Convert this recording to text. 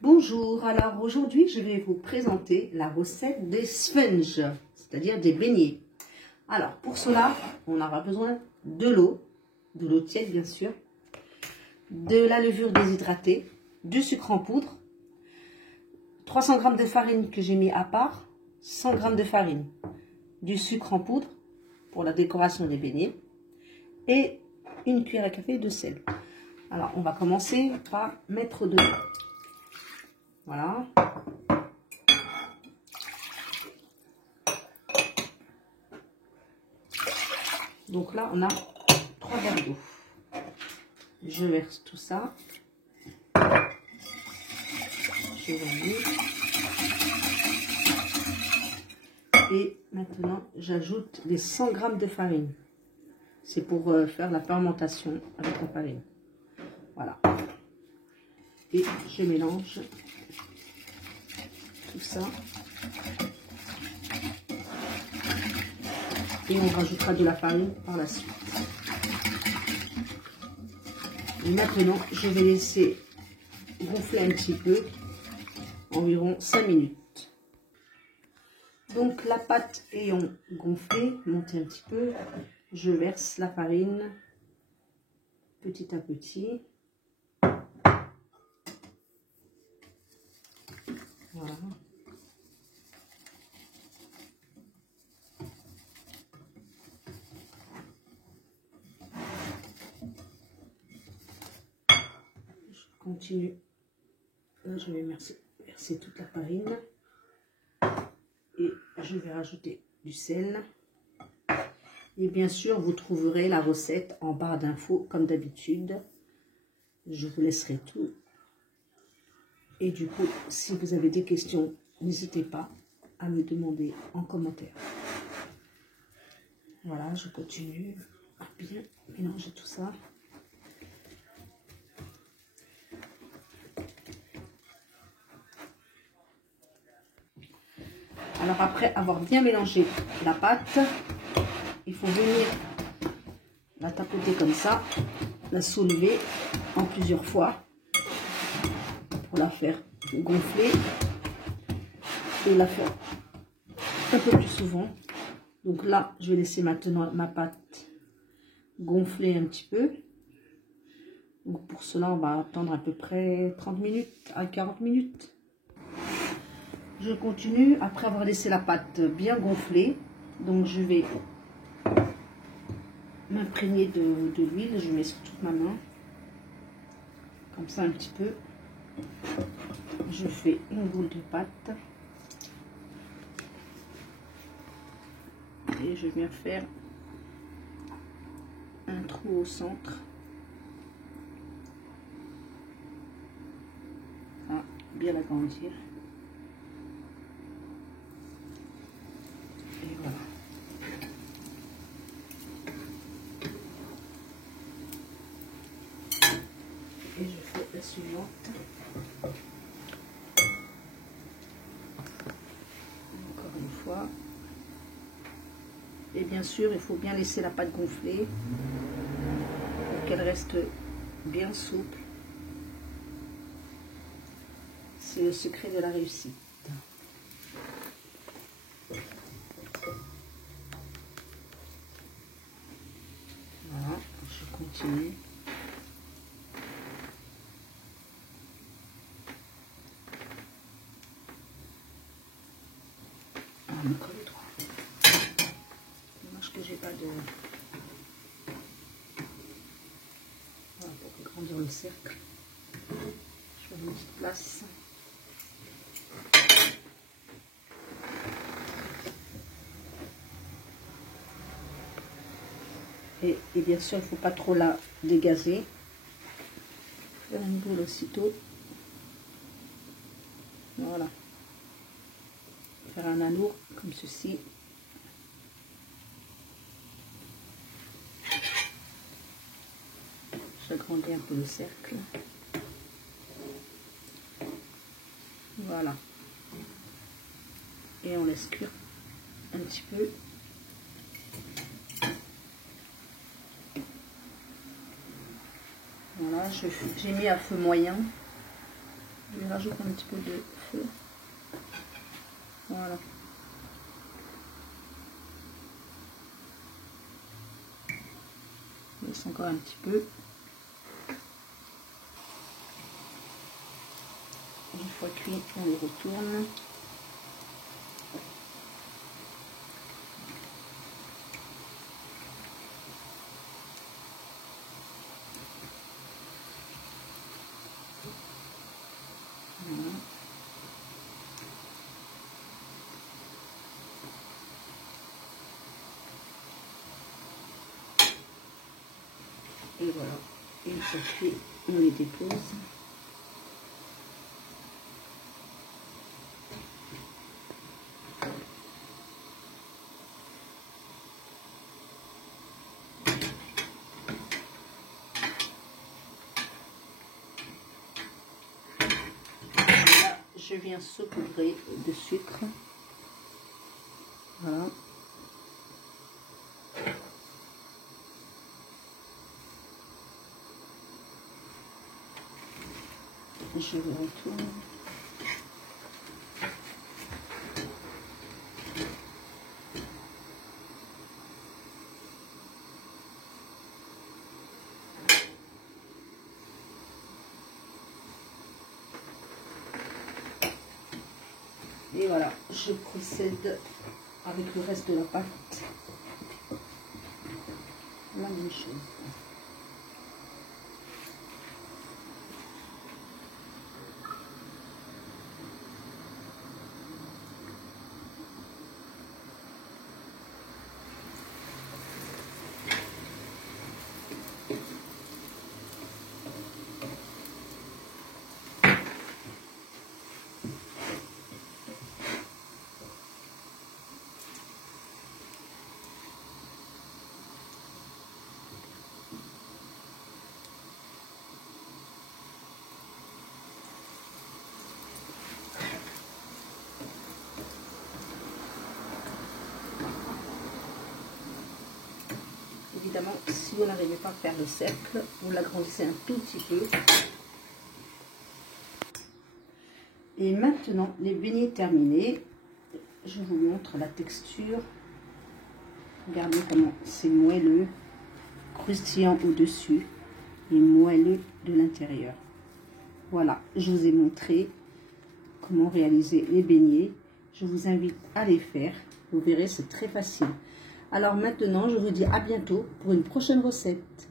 Bonjour, alors aujourd'hui je vais vous présenter la recette des sponges, c'est-à-dire des beignets. Alors pour cela, on aura besoin de l'eau tiède bien sûr, de la levure déshydratée, du sucre en poudre, 300 g de farine que j'ai mis à part, 100 g de farine, du sucre en poudre pour la décoration des beignets et une cuillère à café de sel. Alors on va commencer par mettre de l'eau. Voilà. Donc là, on a 3 verres d'eau. Je verse tout ça. Je valide. Et maintenant, j'ajoute les 100 g de farine. C'est pour faire la fermentation avec la farine. Voilà. Et je mélange tout ça. Et on rajoutera de la farine par la suite. Et maintenant, je vais laisser gonfler un petit peu, environ 5 minutes. Donc la pâte ayant gonflé, monté un petit peu, je verse la farine petit à petit. Voilà. Je continue. Là, je vais verser toute la farine. Et je vais rajouter du sel. Et bien sûr, vous trouverez la recette en barre d'infos comme d'habitude. Je vous laisserai tout. Et du coup, si vous avez des questions, n'hésitez pas à me demander en commentaire. Voilà, je continue à bien mélanger tout ça. Alors après avoir bien mélangé la pâte, il faut venir la tapoter comme ça, la soulever en plusieurs fois pour la faire gonfler et la faire un peu plus souvent. Donc là, je vais laisser maintenant ma pâte gonfler un petit peu. Donc pour cela, on va attendre à peu près 30 minutes à 40 minutes. Je continue après avoir laissé la pâte bien gonflée. Donc je vais m'imprégner de l'huile. Je mets sur toute ma main. Comme ça un petit peu. Je fais une boule de pâte. Et je viens faire un trou au centre. Ah, bien l'agrandir. Et voilà. Et je fais la suivante. Encore une fois. Et bien sûr, il faut bien laisser la pâte gonfler pour qu'elle reste bien souple. C'est le secret de la réussite. Voilà, je continue. On me colle droit. Dommage que j'ai pas de... Voilà, pour agrandir le cercle. Je fais une petite place. Et bien sûr, il ne faut pas trop la dégazer. Faire une boule aussitôt. Voilà. Faire un anneau comme ceci. J'agrandis un peu le cercle. Voilà. Et on laisse cuire un petit peu. Voilà, j'ai mis à feu moyen. rajoute un petit peu de feu. Voilà. Je laisse encore un petit peu. Une fois cuit, on les retourne. Voilà. Et voilà, une fois cuit, on les dépose. Là, je viens saupoudrer de sucre. Voilà. Je le retourne. Et voilà, je procède avec le reste de la pâte. La même chose. Évidemment, si vous n'arrivez pas à faire le cercle, vous l'agrandissez un tout petit peu. Et maintenant, les beignets terminés, je vous montre la texture. Regardez comment c'est moelleux, croustillant au-dessus et moelleux de l'intérieur. Voilà, je vous ai montré comment réaliser les beignets. Je vous invite à les faire. Vous verrez, c'est très facile. Alors maintenant, je vous dis à bientôt pour une prochaine recette.